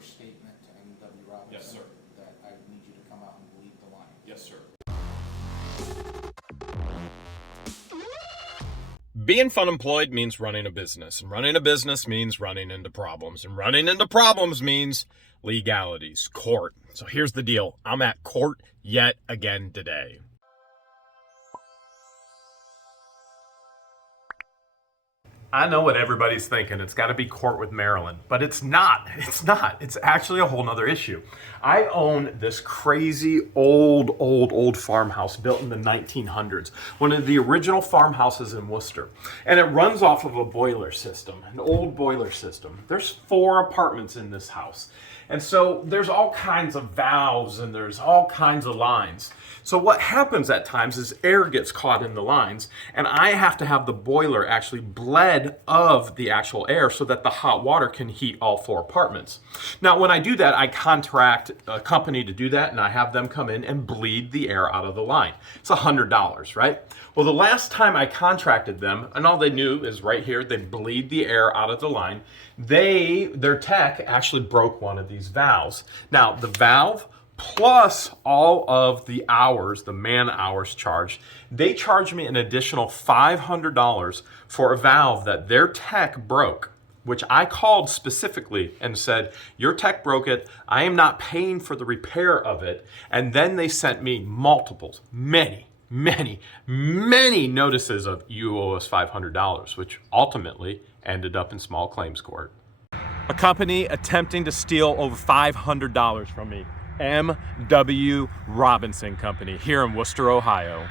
your statement to M.W. Robinson. Yes, sir. That I need you to come out and bleed the line. Yes, sir. Being fun employed means running a business, and running a business means running into problems, and running into problems means legalities, court. So here's the deal. I'm at court yet again today. I know what everybody's thinking. It's got to be court with Maryland, but it's not. It's not. It's actually a whole nother issue. I own this crazy old farmhouse built in the 1900s, one of the original farmhouses in Wooster, and it runs off of a boiler system, an old boiler system. There's 4 apartments in this house, and so there's all kinds of valves and there's all kinds of lines. So what happens at times is air gets caught in the lines, and I have to have the boiler actually bled of the actual air so that the hot water can heat all 4 apartments. Now, when I do that, I contract a company to do that, and I have them come in and bleed the air out of the line. It's $100, right? Well, the last time I contracted them, and all they knew is right here, they bleed the air out of the line. Their tech actually broke one of these valves. Now, the valve plus all of the hours, the man hours charged, they charged me an additional $500 for a valve that their tech broke, which I called specifically and said, your tech broke it, I am not paying for the repair of it. And then they sent me multiples, many notices of you owe us $500, which ultimately ended up in small claims court. A company attempting to steal over $500 from me. M.W. Robinson Company here in Wooster, Ohio.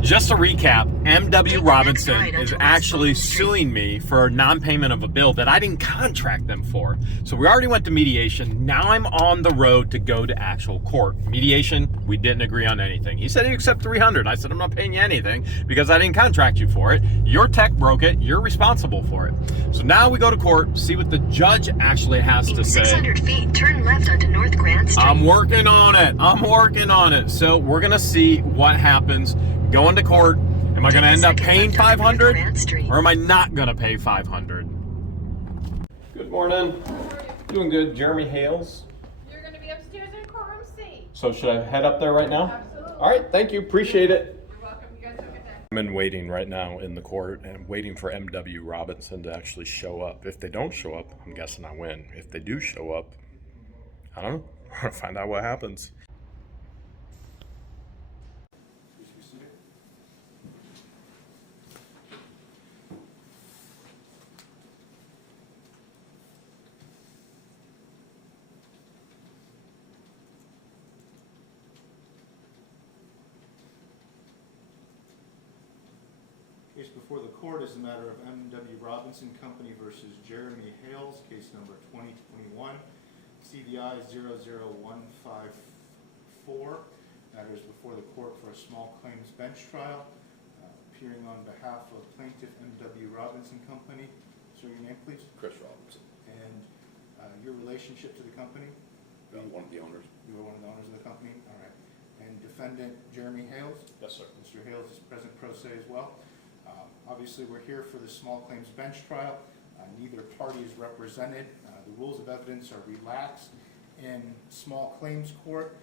Just to recap, M.W. Robinson is actually suing me for non-payment of a bill that I didn't contract them for. So we already went to mediation. Now I'm on the road to go to actual court. Mediation, we didn't agree on anything. He said he'd accept $300. I said, I'm not paying you anything because I didn't contract you for it. Your tech broke it. You're responsible for it. So now we go to court, see what the judge actually has to say. 600 feet, turn left onto North Grand Street. I'm working on it. So we're going to see what happens. Going to court, am I going to end up paying $500 or am I not going to pay $500? Good morning. Doing good. Jeremy Hales. You're going to be upstairs in courtroom C. So should I head up there right now? Absolutely. All right, thank you. Appreciate it. You're welcome. You guys have a good day. I'm in waiting right now in the court and I'm waiting for M.W. Robinson to actually show up. If they don't show up, I'm guessing I win. If they do show up, I don't know. We're going to find out what happens. Case before the court is the matter of M.W. Robinson Company versus Jeremy Hales, case number 2021, CVI 00154. Matter is before the court for a small claims bench trial. Appearing on behalf of plaintiff M.W. Robinson Company. Sir, your name please? Chris Robinson. And your relationship to the company? One of the owners. You are one of the owners of the company? All right. And defendant Jeremy Hales? Yes, sir. Mr. Hales is present pro se as well. Obviously, we're here for the small claims bench trial. Neither party is represented. The rules of evidence are relaxed in small claims court,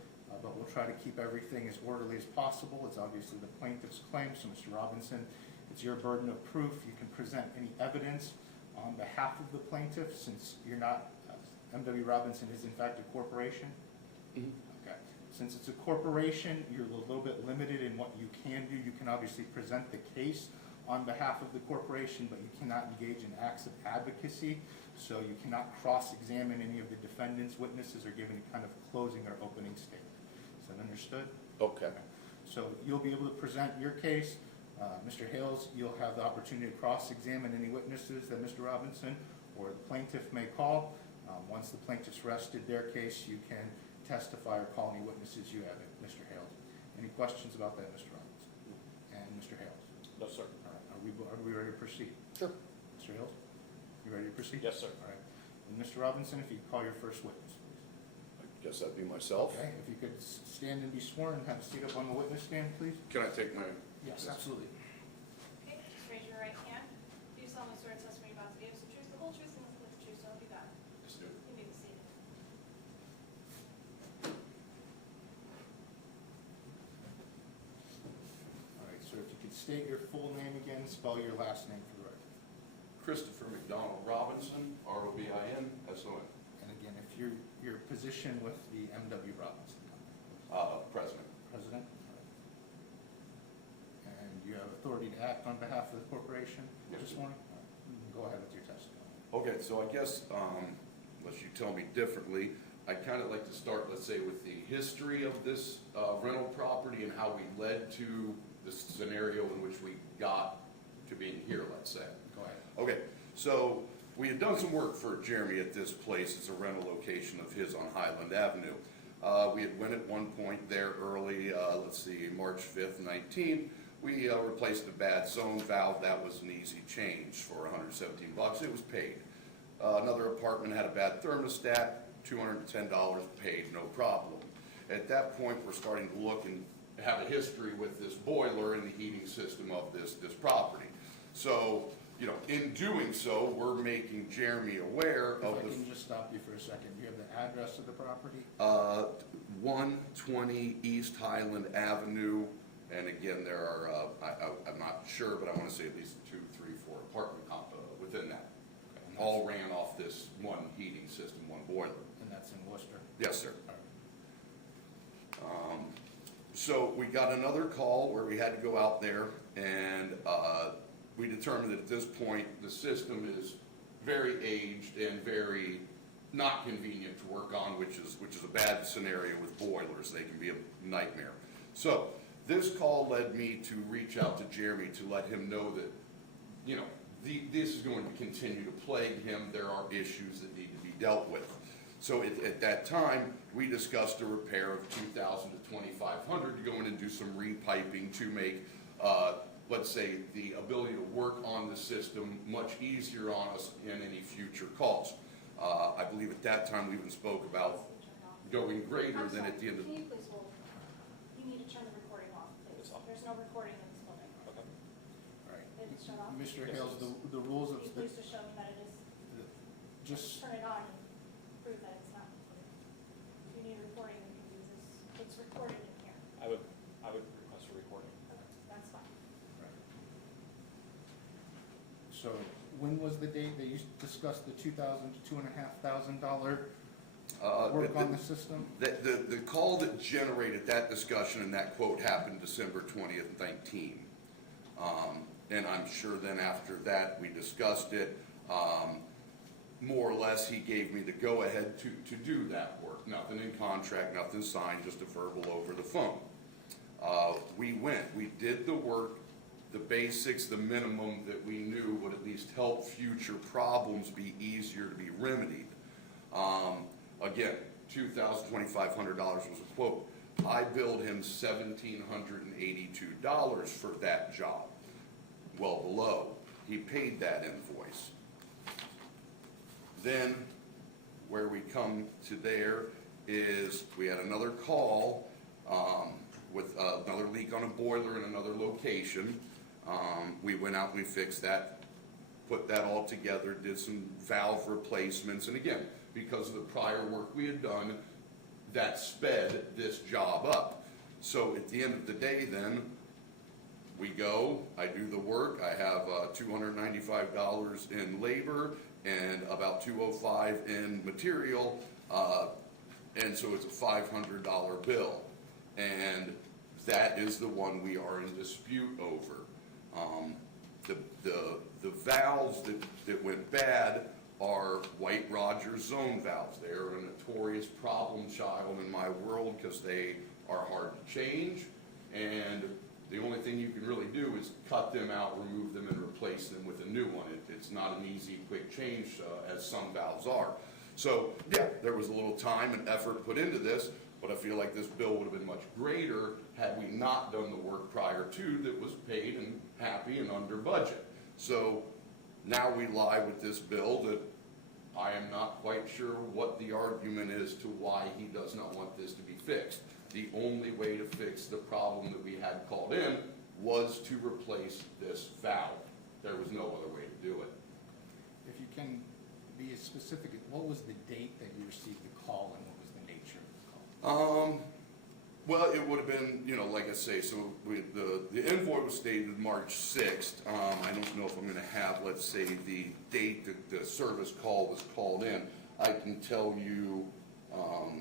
but we'll try to keep everything as orderly as possible. It's obviously the plaintiff's claim, so Mr. Robinson, it's your burden of proof. You can present any evidence on behalf of the plaintiff, since you're not, M.W. Robinson is in fact a corporation. Mm-hmm. Okay. Since it's a corporation, you're a little bit limited in what you can do. You can obviously present the case on behalf of the corporation, but you cannot engage in acts of advocacy, so you cannot cross-examine any of the defendant's witnesses or give any kind of closing or opening statement. Is that understood? Okay. So you'll be able to present your case. Mr. Hales, you'll have the opportunity to cross-examine any witnesses that Mr. Robinson or the plaintiff may call. Once the plaintiff's rested their case, you can testify or call any witnesses you have, Mr. Hales. Any questions about that, Mr. Robinson? And Mr. Hales? No, sir. All right. Are we ready to proceed? Sure. Mr. Hales? You ready to proceed? Yes, sir. All right. And Mr. Robinson, if you could call your first witness, please. I guess that'd be myself. Okay. If you could stand and be sworn and have a seat up on the witness stand, please. Can I take my... Yes, absolutely. Okay, just raise your right hand. Do you solemnly swear testimony you're about to give is the truth, the whole truth, and nothing but the truth, so help you God? Yes, do. You may be seated. state your full name again, spell your last name for the record. Christopher McDonald Robinson, Robinson. And again, if your position with the M.W. Robinson Company. President. President? And you have authority to act on behalf of the corporation Yes, this sir. morning? All right. You can go ahead with your testimony. Okay, so I guess, unless you tell me differently, I'd kind of like to start, let's say, with the history of this rental property and how we led to the scenario in which we got to being here, let's say. Go ahead. Okay, so we had done some work for Jeremy at this place. It's a rental location of his on Highland Avenue. We had went at one point there early, let's see, March 5th, 19. We replaced the bad zone valve. That was an easy change for $117. It was paid. Another apartment had a bad thermostat, $210 paid, no problem. At that point, we're starting to look and have a history with this boiler and the heating system of this property. So, you know, in doing so, we're making Jeremy aware If of I the can just stop you for a second, do you have the address of the property? 120 East Highland Avenue, and again, there are, I'm not sure, but I want to say at least 2, 3, 4 apartment within that. All ran off this one heating system, one boiler. And that's in Worcester? Yes, sir. All right. So we got another call where we had to go out there, and we determined that at this point, the system is very aged and very not convenient to work on, which is a bad scenario with boilers. They can be a nightmare. So this call led me to reach out to Jeremy to let him know that, you know, this is going to continue to plague him. There are issues that need to be dealt with. So at that time, we discussed a repair of $2,000 to $2,500 to go in and do some repiping to make, let's say, the ability to work on the system much easier on us in any future calls. I believe at that time we even spoke about going greater I'm than sorry, at the end of. Can you please hold? You need to turn the recording off, please. There's no recording in this building. All right. It is shut off. Mr. Hales, the rules of Can you the, please just show me that it is, just, turn it on and prove that it's not recording. If you need a recording, you can use this. It's recorded in here. I would request a recording. Okay, that's fine. so when was the date that you discussed the $2,000 to $2,500 work on the system? The call that generated that discussion and that quote happened December 20th, 19. And I'm sure then after that, we discussed it. More or less, he gave me the go-ahead to do that work. Nothing in contract, nothing signed, just a verbal over the phone. We did the work, the basics, the minimum that we knew would at least help future problems be easier to be remedied. Again, $2,000, $2,500 was a quote. I billed him $1,782 for that job, well below. He paid that invoice. Then, where we come to there is we had another call with another leak on a boiler in another location. We went out and we fixed that, put that all together, did some valve replacements, and again, because of the prior work we had done, that sped this job up. So at the end of the day then, we go, I do the work, I have $295 in labor and about $205 in material, and so it's a $500 bill. And that is the one we are in dispute over. The valves that went bad are White Rogers zone valves. They are a notorious problem child in my world because they are hard to change, and the only thing you can really do is cut them out, remove them, and replace them with a new one. It's not an easy, quick change as some valves are. So yeah, there was a little time and effort put into this, but I feel like this bill would have been much greater had we not done the work prior to that was paid and happy and under budget. So now we lie with this bill that I am not quite sure what the argument is to why he does not want this to be fixed. The only way to fix the problem that we had called in was to replace this valve. There was no other way to do it. If you can be as specific, what was the date that you received the call and what was the nature of the call? Well, it would have been, like I say, so the invoice was dated March 6th. I don't know if I'm gonna have, let's say, the date that the service call was called in. I can tell you, well,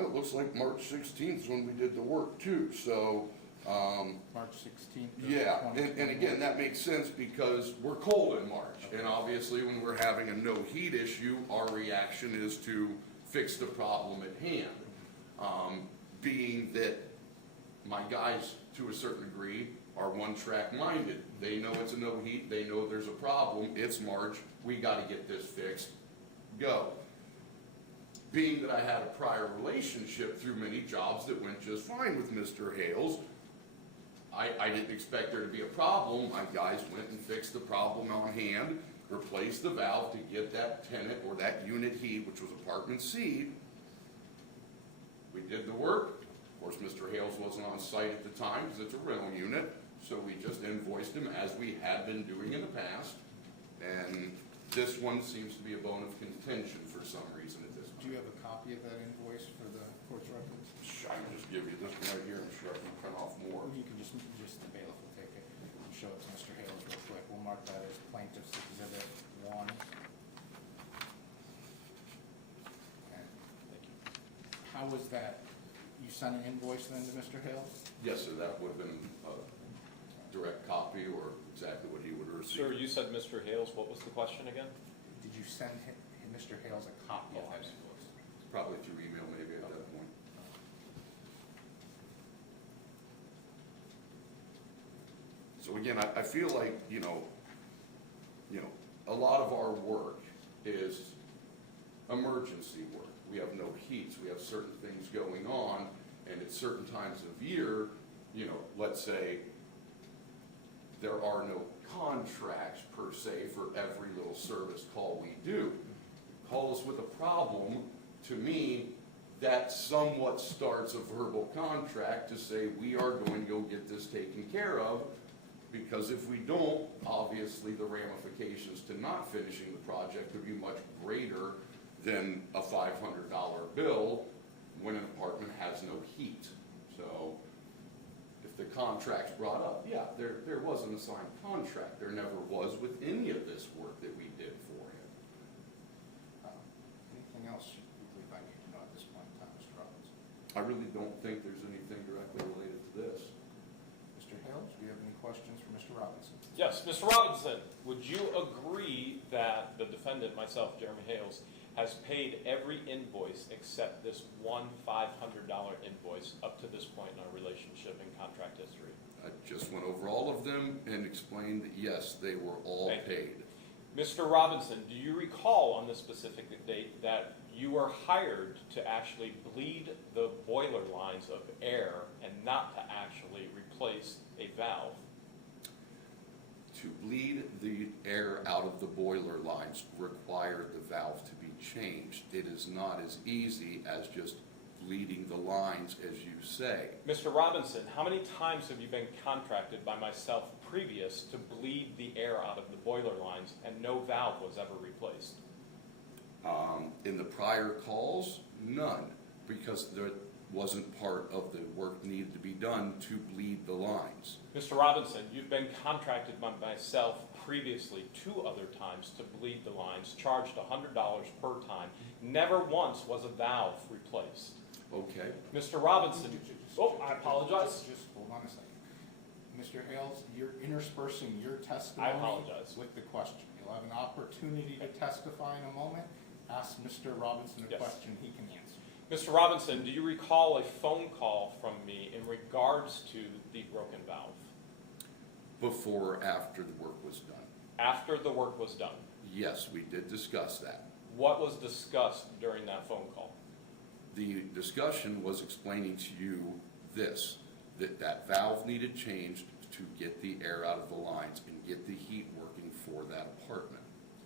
it looks like March 16th is when we did the work too, so, March 16th. yeah, and again, that makes sense because we're cold in March. And obviously, when we're having a no heat issue, our reaction is to fix the problem at hand. Being that my guys, to a certain degree, are one-track minded. They know it's a no heat, they know there's a problem, it's March, we gotta get this fixed, go. Being that I had a prior relationship through many jobs that went just fine with Mr. Hales, I didn't expect there to be a problem. My guys went and fixed the problem on hand, replaced the valve to get that tenant or that unit heat, which was apartment C. We did the work. Of course, Mr. Hales wasn't on site at the time because it's a rental unit, so we just invoiced him as we had been doing in the past. And this one seems to be a bone of contention for some reason at this Do you point. have a copy of that invoice for the court's records? I can just give you this one right here. I'm sure I can cut off more. Or you can just the bailiff will take it and show it to Mr. Hales real quick. We'll mark that as plaintiff's exhibit 1. And how was that? You sent an invoice then to Mr. Hales? Yes, sir, that would have been a direct copy or exactly what he would have Sir, received. you said Mr. Hales, what was the question again? Did you send Mr. Hales a copy of that invoice? Probably through email maybe at that point. So again, I feel like, a lot of our work is emergency work. We have no heats, we have certain things going on, and at certain times of year, let's say there are no contracts per se for every little service call we do. Call us with a problem, to me, that somewhat starts a verbal contract to say we are going to go get this taken care of, because if we don't, obviously the ramifications to not finishing the project could be much greater than a $500 bill when an apartment has no heat. So if the contract's brought up, yeah, there was an assigned contract. There never was with any of this work that we did for him. Anything else you believe I need to know at this point in time, Mr. Robbins? I really don't think there's anything directly related to this. Mr. Hales, do you have any questions for Mr. Robinson? Yes, Mr. Robinson, would you agree that the defendant, myself, Jeremy Hales, has paid every invoice except this one $500 invoice up to this point in our relationship and contract history? I just went over all of them and explained that yes, they were all Thank you. paid. Mr. Robinson, do you recall on this specific date that you were hired to actually bleed the boiler lines of air and not to actually replace a valve? To bleed the air out of the boiler lines required the valve to be changed. It is not as easy as just bleeding the lines, as you say. Mr. Robinson, how many times have you been contracted by myself previous to bleed the air out of the boiler lines and no valve was ever replaced? In the prior calls, none, because there wasn't part of the work needed to be done to bleed the lines. Mr. Robinson, you've been contracted by myself previously 2 other times to bleed the lines, charged $100 per time. Never once was a valve replaced. Okay. Mr. Robinson, I apologize. Just hold on a second. Mr. Hales, you're interspersing your testimony. I apologize. With the question. You'll have an opportunity to testify in a moment. Ask Mr. Robinson a Yes. question he can answer. Mr. Robinson, do you recall a phone call from me in regards to the broken valve? Before or after the work was done? After the work was done, Yes, we did discuss that. what was discussed during that phone call? The discussion was explaining to you this, that valve needed changed to get the air out of the lines and get the heat working for that apartment.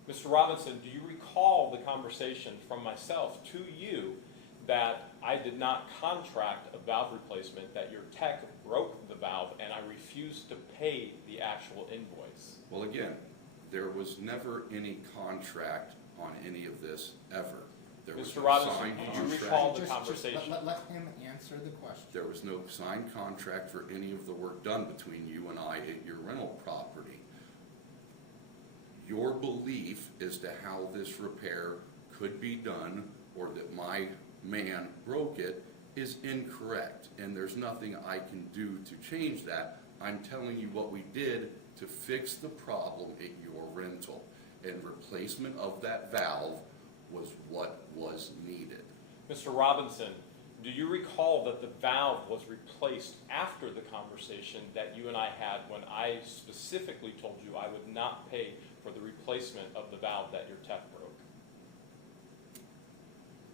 Mr. Robinson, do you recall the conversation from myself to you that I did not contract a valve replacement, that your tech broke the valve, and I refused to pay the actual invoice? Well, again, there was never any contract on any of this ever. There was Mr. no Robinson, signed do you contract. recall the Just conversation? let him answer the question. There was no signed contract for any of the work done between you and I at your rental property. Your belief as to how this repair could be done, or that my man broke it, is incorrect, and there's nothing I can do to change that. I'm telling you what we did to fix the problem at your rental, and replacement of that valve was what was needed. Mr. Robinson, do you recall that the valve was replaced after the conversation that you and I had when I specifically told you I would not pay for the replacement of the valve that your tech broke?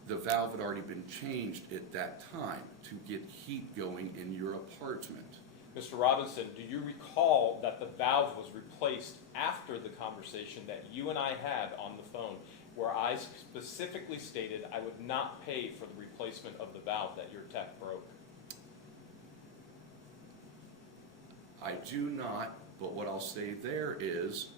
The valve had already been changed at that time to get heat going in your apartment. Mr. Robinson, do you recall that the valve was replaced after the conversation that you and I had on the phone, where I specifically stated I would not pay for the replacement of the valve that your tech broke? I do not, but what I'll say there is,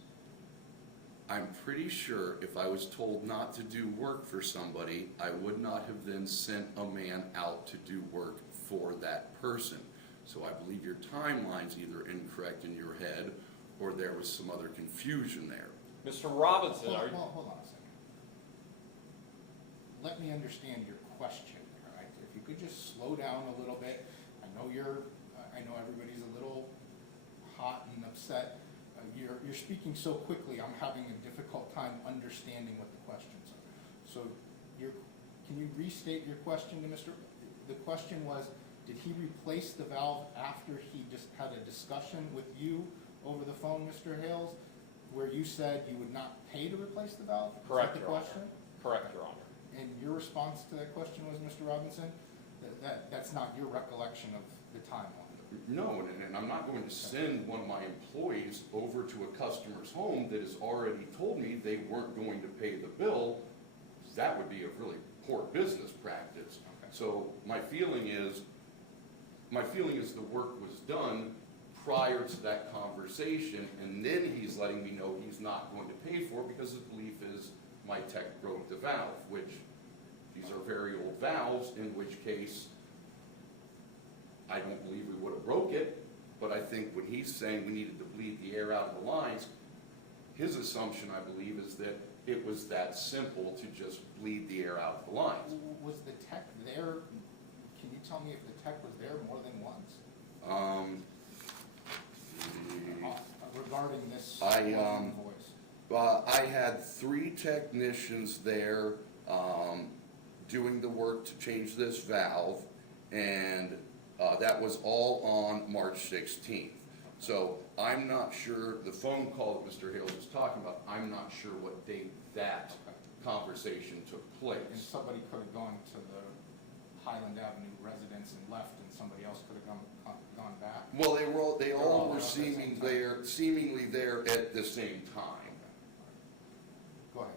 I'm pretty sure if I was told not to do work for somebody, I would not have then sent a man out to do work for that person. So I believe your timeline's either incorrect in your head, or there was some other confusion there. Mr. Robinson, Hold are on, you? hold on a second. Let me understand your question, all right? If you could just slow down a little bit. I know everybody's a little hot and upset. You're speaking so quickly, I'm having a difficult time understanding what the questions are. So can you restate your question to Mr.? The question was, did he replace the valve after he just had a discussion with you over the phone, Mr. Hales, where you said you would not pay to replace the valve? Correct, Is that the Your Honor. question? Correct, Your Honor. And your response to that question was, Mr. Robinson, that's not your recollection of the timeline? No, and I'm not going to send one of my employees over to a customer's home that has already told me they weren't going to pay the bill. That would be a really poor business practice. Okay. So my feeling is the work was done prior to that conversation, and then he's letting me know he's not going to pay for it because his belief is my tech broke the valve, which these are very old valves, in which case I don't believe we would have broke it, but I think when he's saying we needed to bleed the air out of the lines, his assumption, I believe, is that it was that simple to just bleed the air out of the lines. Was the tech there? Can you tell me if the tech was there more than once? Regarding this invoice. I had 3 technicians there doing the work to change this valve, and that was all on March 16th. So I'm not sure, the phone call that Mr. Hale was talking about, I'm not sure what date that conversation took place. And somebody could have gone to the Highland Avenue residence and left, and somebody else could have gone back? Well, they all were there at the same seemingly there at the same time. Go ahead,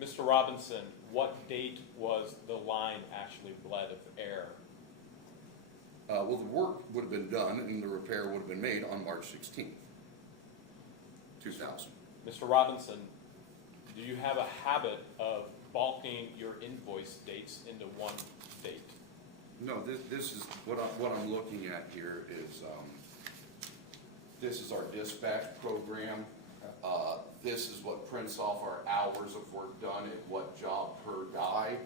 Mr. Hales. Mr. Robinson, what date was the line actually bled of air? Well, the work would have been done and the repair would have been made on March 16th, 2000. Mr. Robinson, do you have a habit of bulking your invoice dates into one date? No, this is, what I'm looking at here is, this is our dispatch program. This is what prints off our hours of work done and what job per guy.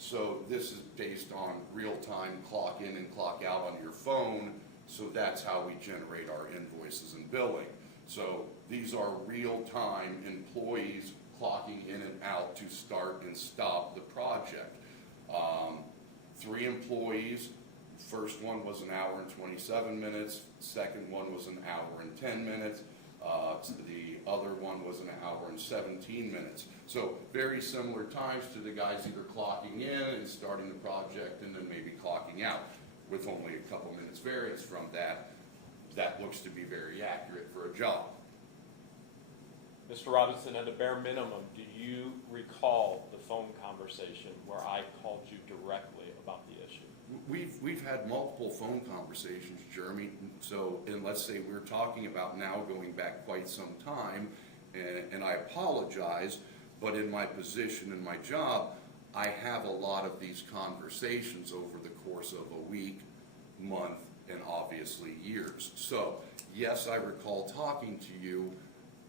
So this is based on real-time clock in and clock out on your phone, so that's how we generate our invoices and billing. So these are real-time employees clocking in and out to start and stop the project. 3 employees, first one was an hour and 27 minutes, second one was an hour and 10 minutes, the other one was an hour and 17 minutes. So very similar times to the guys either clocking in and starting the project and then maybe clocking out, with only a couple minutes variance from that. That looks to be very accurate for a job. Mr. Robinson, at a bare minimum, do you recall the phone conversation where I called you directly about the issue? We've had multiple phone conversations, Jeremy, so, and let's say we're talking about now going back quite some time, and I apologize, but in my position, in my job, I have a lot of these conversations over the course of a week, month, and obviously years. So, yes, I recall talking to you.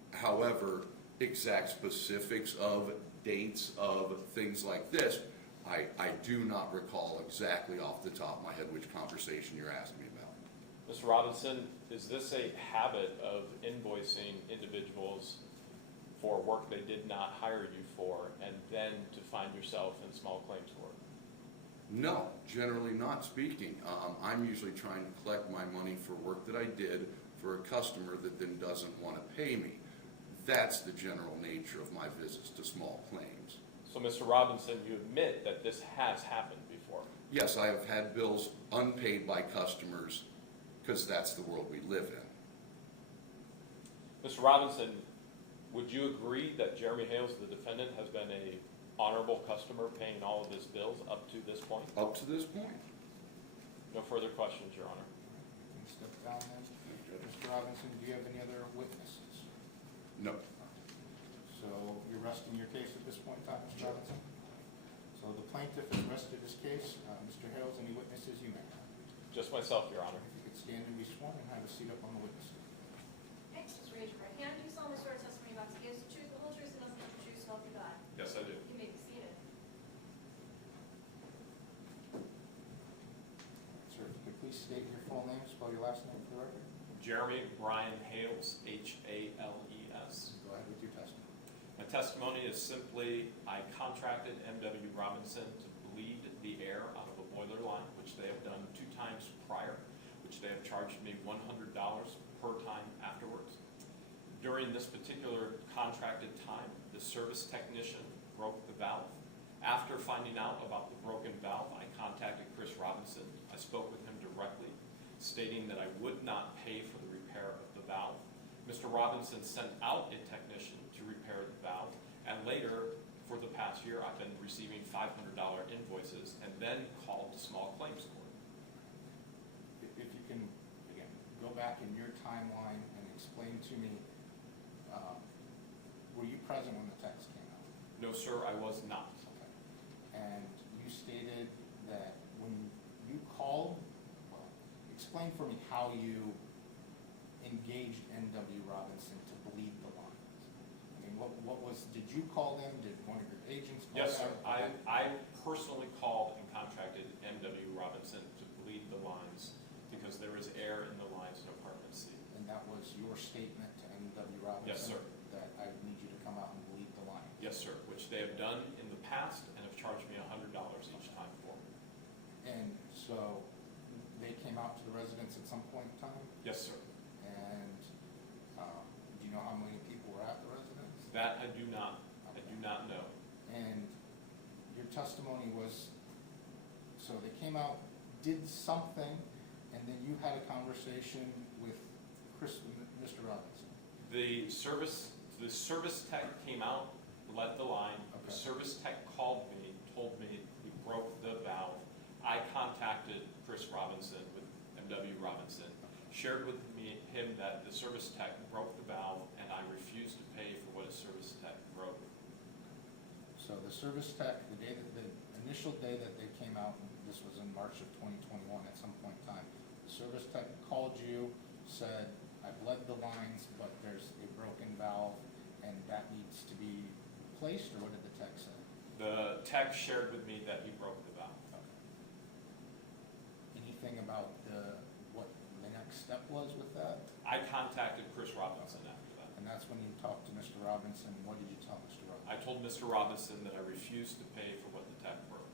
However, exact specifics of dates of things like this, I do not recall exactly off the top of my head which conversation you're asking me about. Mr. Robinson, is this a habit of invoicing individuals for work they did not hire you for, and then to find yourself in small claims court? No, generally not speaking. I'm usually trying to collect my money for work that I did for a customer that then doesn't want to pay me. That's the general nature of my visits to small claims. So, Mr. Robinson, you admit that this has happened before? Yes, I have had bills unpaid by customers because that's the world we live in. Mr. Robinson, would you agree that Jeremy Hales, the defendant, has been a honorable customer paying all of his bills up to this point? Up to this point. No further questions, Your Honor. You can step down then. Mr. Robinson, do you have any other witnesses? No. So you're resting your case at this point in time, Mr. Robinson? So the plaintiff has rested his case. Mr. Hales, any witnesses you may have? Just myself, Your Honor. If you could stand and be sworn and have a seat up on the witness stand. Okay, just raise your right hand. Do you solemnly swear testimony about to give is the truth, the whole truth, and nothing but the truth, so help you God? Yes, I do. You may be seated. Sir, if you could please state your full name, spell your last name for the record. Jeremy Brian Hales, Hales. Go ahead with your testimony. My testimony is simply, I contracted M.W. Robinson to bleed the air out of a boiler line, which they have done 2 times prior, which they have charged me $100 per time afterwards. During this particular contracted time, the service technician broke the valve. After finding out about the broken valve, I contacted Chris Robinson. I spoke with him directly, stating that I would not pay for the repair of the valve. Mr. Robinson sent out a technician to repair the valve, and later, for the past year, I've been receiving $500 invoices and then called to small claims court. If you can, again, go back in your timeline and explain to me, were you present when the text came out? No, sir, I was not. Okay. And you stated that when you called, well, explain for me how you engaged N.W. Robinson to bleed the lines. I mean, what was, did you call them? Did one of your agents call them? Yes, sir. I personally called and contracted M.W. Robinson to bleed the lines because there is air in the lines in apartment C. And that was your statement to N.W. Robinson? Yes, sir. That I need you to come out and bleed the lines? Yes, sir, which they have done in the past and have charged me $100 each time for. And so they came out to the residence at some point in time? Yes, sir. And do you know how many people were at the residence? That I do not know. And your testimony was, so they came out, did something, and then you had a conversation with Mr. Robinson? The service tech came out, led the line. The Okay. service tech called me, told me he broke the valve. I contacted Chris Robinson with M.W. Robinson, shared with him that the service tech broke the valve, and I refused to pay for what his service tech broke. So the service tech, the initial day that they came out, and this was in March of 2021 at some point in time, the service tech called you, said, I bled the lines, but there's a broken valve, and that needs to be replaced, or what did the tech say? The tech shared with me that he broke the valve. Anything about what the next step was with that? I contacted Chris Robinson after that. And that's when you talked to Mr. Robinson. What did you tell Mr. Robinson? I told Mr. Robinson that I refused to pay for what the tech broke.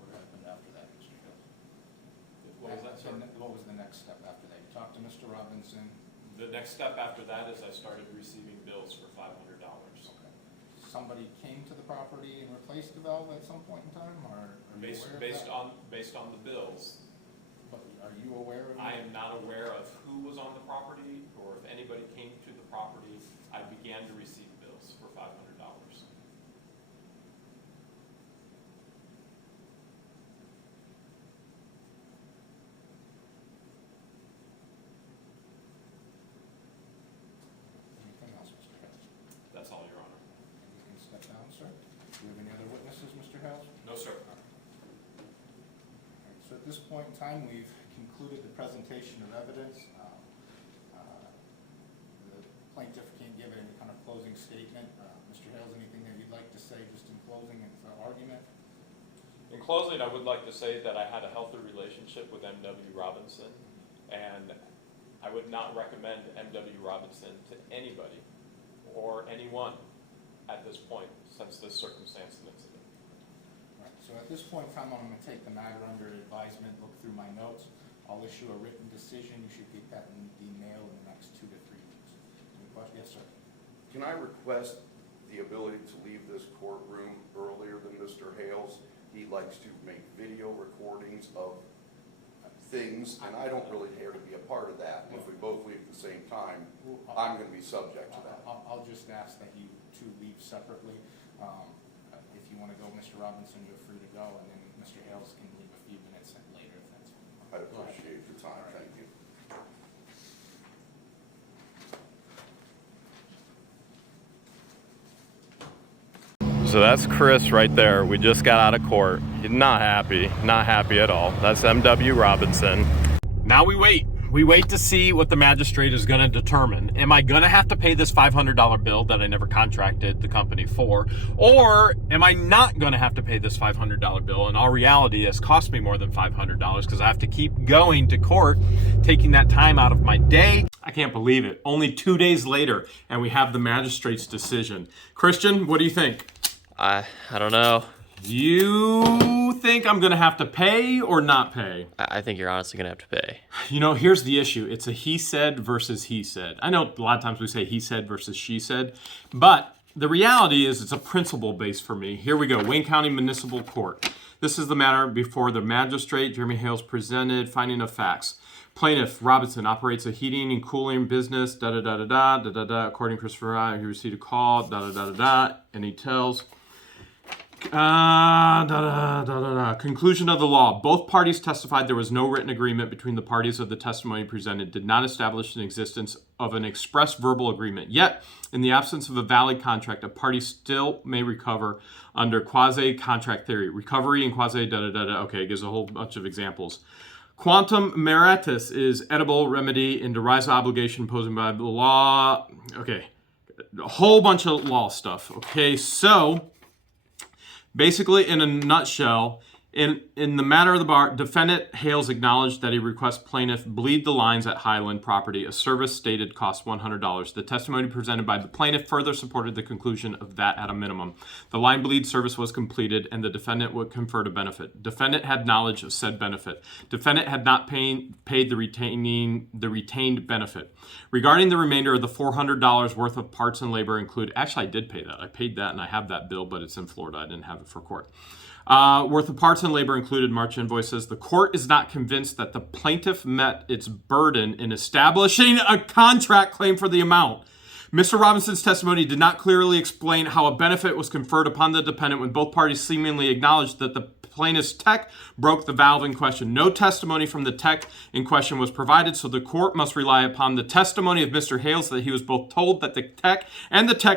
What happened after that, Mr. Hill? What was that, sir? What was the next step after that? You talked to Mr. Robinson, you The next step after that is I started receiving bills for $500. Somebody came to the property and replaced the valve at some point in time, or are you Based, aware of based that? on the bills. But are you aware of I it? am not aware of who was on the property or if anybody came to the property. I began to receive bills for $500. Anything else, Mr. Hale? That's all, Your Honor. You can step down, sir. Do you have any other witnesses, Mr. Hale? No, sir. Alright, so at this point in time, we've concluded the presentation of evidence. The plaintiff can't give any kind of closing statement. Mr. Hale, is anything that you'd like to say just in closing of the argument? In closing, I would like to say that I had a healthy relationship with M.W. Robinson, and I would not recommend M.W. Robinson to anybody or anyone at this point since this circumstance and incident. Right, so at this point in time, I'm gonna take the matter under advisement, look through my notes. I'll issue a written decision. You should get that in the mail in the next 2 to 3 weeks. Any questions? Yes, sir. Can I request the ability to leave this courtroom earlier than Mr. Hale's? He likes to make video recordings of things, and I don't really care to be a part of that. And if we both leave at the same time, I'm gonna be subject to that. I'll just ask that you two leave separately. If you wanna go, Mr. Robinson, you're free to go, and then Mr. Hales can leave a few minutes later if that's fine. I'd appreciate your time, thank you. So that's Chris right there. We just got out of court. He's not happy at all. That's M.W. Robinson. Now we wait. We wait to see what the magistrate is going to determine. Am I going to have to pay this $500 bill that I never contracted the company for? Or am I not going to have to pay this $500 bill? In all reality, it's cost me more than $500 because I have to keep going to court, taking that time out of my day. I can't believe it. Only 2 days later, and we have the magistrate's decision. Christian, what do you think? I don't know. You think I'm going to have to pay or not pay? I think you're honestly gonna have to pay. You know, here's the issue. It's a he said versus he said. I know a lot of times we say he said versus she said, but the reality is it's a principle base for me. Here we go. Wayne County Municipal Court. This is the matter before the magistrate. Jeremy Hales presented finding of facts. Plaintiff Robinson operates a heating and cooling business, da-da-da-da-da, according to Christopher Ryan, he received a call, da-da-da-da-da, and he tells... Conclusion of the law. Both parties testified there was no written agreement between the parties of the testimony presented, did not establish an existence of an express verbal agreement. Yet, in the absence of a valid contract, a party still may recover under quasi-contract theory. Recovery and quasi-da-da-da-da. Okay, it gives a whole bunch of examples. Quantum meritus is edible remedy in derisive obligation imposed by the law. Okay, a whole bunch of law stuff. Okay, so... basically, in a nutshell, in the matter of the bar, defendant Hales acknowledged that he requests plaintiff bleed the lines at Highland property. A service stated cost $100. The testimony presented by the plaintiff further supported the conclusion of that at a minimum. The line bleed service was completed and the defendant would confer a benefit. Defendant had knowledge of said benefit. Defendant had not paid the retained benefit. Regarding the remainder of the $400 worth of parts and labor include, actually I did pay that. I paid that and I have that bill, but it's in Florida. I didn't have it for court. Worth of parts and labor included March invoices. The court is not convinced that the plaintiff met its burden in establishing a contract claim for the amount. Mr. Robinson's testimony did not clearly explain how a benefit was conferred upon the dependent when both parties seemingly acknowledged that the plaintiff's tech broke the valve in question. No testimony from the tech in question was provided, so the court must rely upon the testimony of Mr. Hales that he was both told that the tech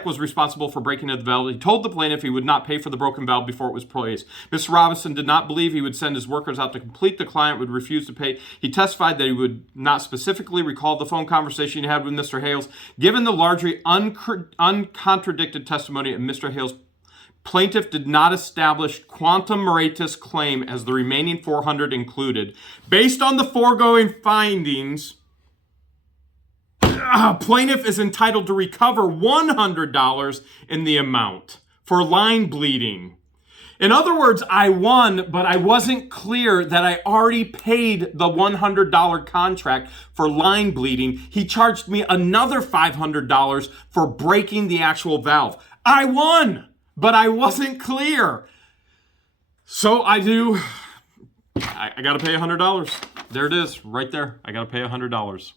was responsible for breaking the valve. He told the plaintiff he would not pay for the broken valve before it was placed. Mr. Robinson did not believe he would send his workers out to complete. The client would refuse to pay. He testified that he would not specifically recall the phone conversation he had with Mr. Hales. Given the largely uncontradicted testimony of Mr. Hales, plaintiff did not establish quantum meritus claim as the remaining $400 included. Based on the foregoing findings, plaintiff is entitled to recover $100 in the amount for line bleeding. In other words, I won, but I wasn't clear that I already paid the $100 contract for line bleeding. He charged me another $500 for breaking the actual valve. I won, but I wasn't clear. So I got to pay $100. There it is, right there. I got to pay $100.